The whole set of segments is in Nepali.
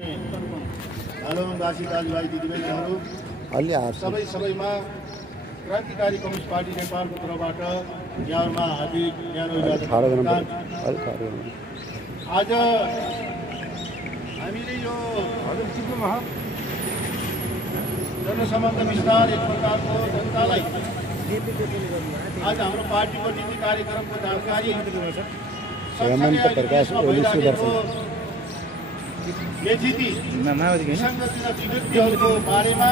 धालोङवासी दाजुभाइ दिदीबहिनीहरू सबैमा क्रान्तिकारी कम्युनिस्ट पार्टी नेपालको तर्फबाट यहाँमा हार्दिक आज हामीले यो जनसम्बन्ध विस्तार एक प्रकारको जनतालाई आज हाम्रो पार्टीको नीति कार्यक्रमको जानकारी विसङ्गतिको बारेमा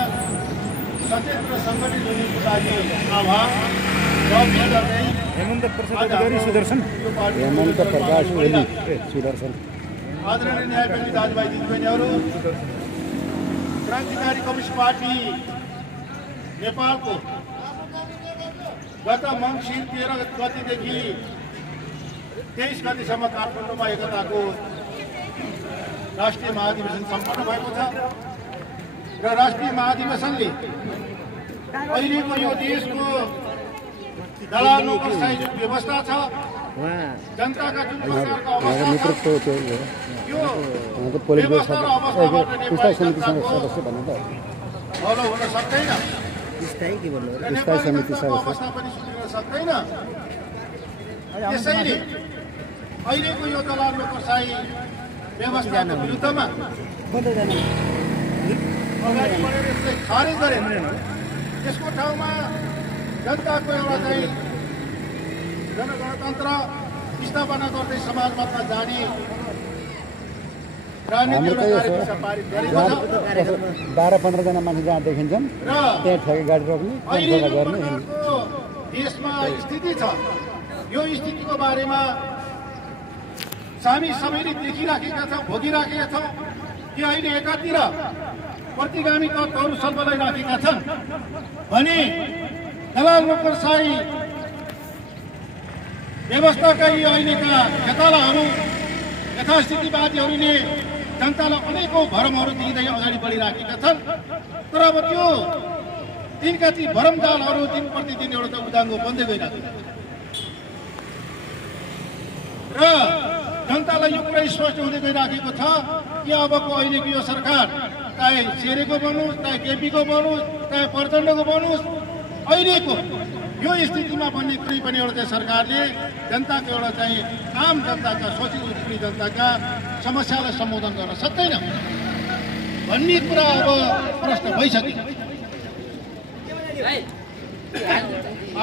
सचेत र सङ्गठित हुनुको लागि आह्वान आदरणीय न्यायप्रेमी दाजुभाइ दिदीबहिनीहरू, क्रान्तिकारी कम्युनिस्ट पार्टी नेपालको गत मङ्सिर 13 गतिदेखि 23 गतिसम्म काठमाडौँमा एकताको राष्ट्रिय महाधिवेशन सम्पन्न भएको छ र राष्ट्रिय महाधिवेशनले अहिलेको यो देशको दलाल नोकरशाही जुन व्यवस्था छ, जनताका जुन प्रकारका अवस्था छ, यो व्यवस्था र अवस्थाबाट नेपाली जनताको भलो हुन सक्दैन, नेपाली जनताको अवस्था पनि सुध्रिन सक्दैन। त्यसैले अहिलेको यो दलाल नोकरशाही व्यवस्थाको विरुद्धमा अगाडि बढेर यसलाई खारेज गरे। यसको ठाउँमा जनताको एउटा चाहिँ जनगणतन्त्र स्थापना गर्दै समाजवादमा जाने राजनीतिको कार्यक्रम पारित गरेको छ। 12-15 जना मान्छे जहाँ देखिन्छन् त्यहाँ ठेके गाडी रोक्ने देशमा स्थिति छ। यो स्थितिको बारेमा हामी सबैले देखिराखेका छौँ, भोगिराखेका छौँ कि अहिले एकातिर प्रतिगामी तत्त्वहरू सल्बलाइराखेका छन् भने दलाल नोकरशाही व्यवस्थाका यी अहिलेका खेतालाहरू यथास्थितिवादीहरूले जनतालाई अनेकौं भरमहरू दिँदै अगाडि बढिराखेका छन्। तर अब त्यो तिनका ती भरमजालहरू दिन प्रतिदिन एउटा उदाङ्गो बन्दै गइरहेको छ र जनतालाई यो कुरा स्पष्ट हुँदै गइराखेको छ कि अबको अहिलेको यो सरकार चाहे शेरेको बनोस्, चाहे केपीको बनोस्, चाहे प्रचण्डको बनोस्, अहिलेको यो स्थितिमा बन्ने कुनै पनि एउटा चाहिँ सरकारले जनताको एउटा चाहिँ आम जनताका शोषित उत्पीडित जनताका समस्यालाई सम्बोधन गर्न सक्दैन भन्ने कुरा अब प्रश्न भइसक्यो।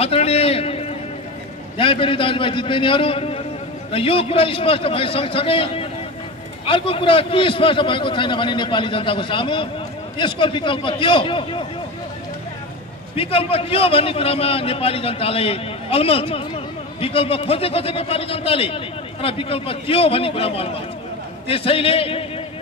आदरणीय न्यायप्रेमी दाजुभाइ दिदीबहिनीहरू, र यो कुरा स्पष्ट भइसक्सँगै अर्को कुरा के स्पष्ट भएको छैन भने नेपाली जनताको सामु यसको विकल्प के हो, विकल्प के हो भन्ने कुरामा नेपाली जनतालाई अलमल छ। विकल्प खोजेको छ नेपाली जनताले, तर विकल्प के हो भन्ने कुरामा अलमल छ। त्यसैले